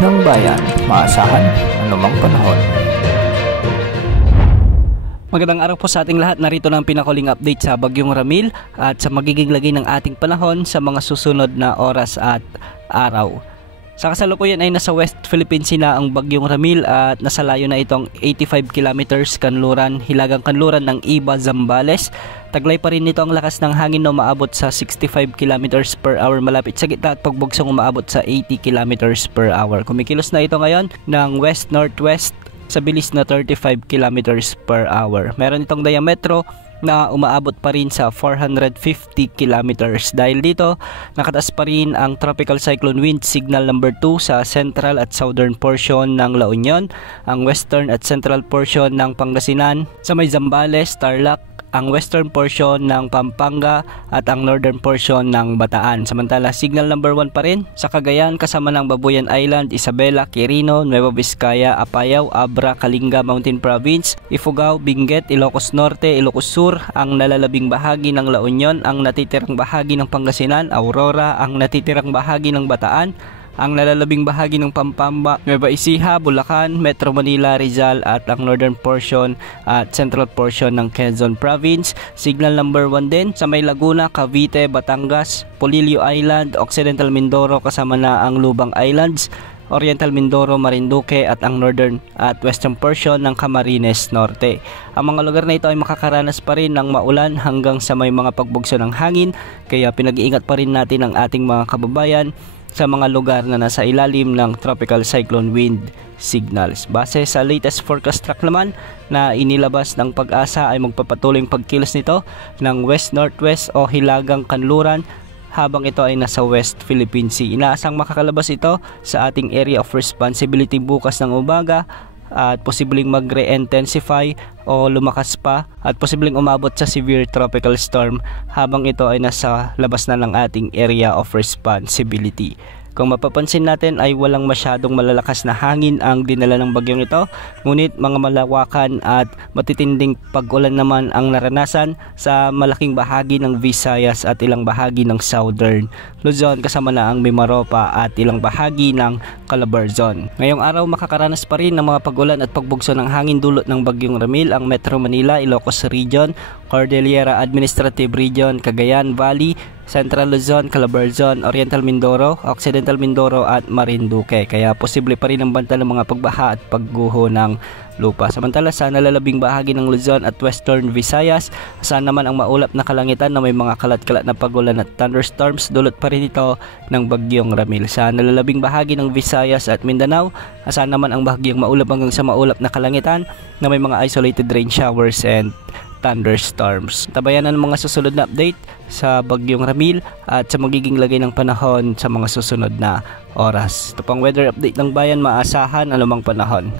ng bayan, maasahan anumang panahon. Magandang araw po sa ating lahat. Narito na ang pinakuling update sa Bagyong Ramil at sa magiging lagay ng ating panahon sa mga susunod na oras at araw. Sa kasalukuyan ay nasa West Philippines na ang Bagyong Ramil at nasa layo na itong 85 kilometers hilagang kanluran ng Iba, Zambales. Taglay pa rin nito ang lakas ng hangin na umaabot sa 65 kilometers per hour malapit sa gitna at pagbugsong umaabot sa 80 kilometers per hour. Kumikilos na ito ngayon ng west-northwest sa bilis na 35 kilometers per hour. Meron itong diametro na umaabot pa rin sa 450 kilometers. Dahil dito, nakataas pa rin ang tropical cyclone wind signal number 2 sa central at southern portion ng La Union, ang western at central portion ng Pangasinan, sa may Zambales, Tarlac, ang western portion ng Pampanga at ang northern portion ng Bataan. Samantala, signal number 1 pa rin sa Cagayan kasama ng Babuyan Island, Isabela, Quirino, Nueva Vizcaya, Apayao, Abra, Kalinga, Mountain Province, Ifugao, Benguet, Ilocos Norte, Ilocos Sur, ang nalalabing bahagi ng La Union, ang natitirang bahagi ng Pangasinan, Aurora, ang natitirang bahagi ng Bataan, ang nalalabing bahagi ng Pampanga, Nueva Ecija, Bulacan, Metro Manila, Rizal at ang northern portion at central portion ng Quezon Province. Signal number 1 din sa may Laguna, Cavite, Batangas, Polillo Island, Occidental Mindoro kasama na ang Lubang Islands, Oriental Mindoro, Marinduque at ang northern at western portion ng Camarines Norte. Ang mga lugar na ito ay makakaranas pa rin ng maulan hanggang sa may mga pagbugso ng hangin, kaya pinag-iingat pa rin natin ang ating mga kababayan sa mga lugar na nasa ilalim ng tropical cyclone wind signals. Base sa latest forecast track naman na inilabas ng Pag-asa ay magpapatuloy ang pagkilos nito ng west-northwest o hilagang kanluran habang ito ay nasa West Philippine Sea. Inaasang makakalabas ito sa ating area of responsibility bukas ng umaga at posibleng mag-re-intensify o lumakas pa at posibleng umabot sa severe tropical storm habang ito ay nasa labas na ng ating area of responsibility. Kung mapapansin natin ay walang masyadong malalakas na hangin ang dinala ng bagyong ito, ngunit mga malawakan at matitinding pag-ulan naman ang naranasan sa malaking bahagi ng Visayas at ilang bahagi ng Southern Luzon kasama na ang Mimaropa at ilang bahagi ng Calabarzon. Ngayong araw makakaranas pa rin ng mga pag-ulan at pagbugso ng hangin dulot ng Bagyong Ramil ang Metro Manila, Ilocos Region, Cordillera Administrative Region, Cagayan Valley, Central Luzon, Calabarzon, Oriental Mindoro, Occidental Mindoro at Marinduque. Kaya posible pa rin ang banta ng mga pagbaha at pagguho ng lupa. Samantala sa nalalabing bahagi ng Luzon at Western Visayas, asahan naman ang maulap na kalangitan na may mga kalat-kalat na pagulan at thunderstorms dulot pa rin ito ng Bagyong Ramil. Sa nalalabing bahagi ng Visayas at Mindanao, asahan naman ang bahagyang maulap hanggang sa maulap na kalangitan na may mga isolated rain showers and thunderstorms. Tabayan na ng mga susunod na update sa Bagyong Ramil at sa magiging lagay ng panahon sa mga susunod na oras. Ito pang weather update ng bayan, maasahan anumang panahon.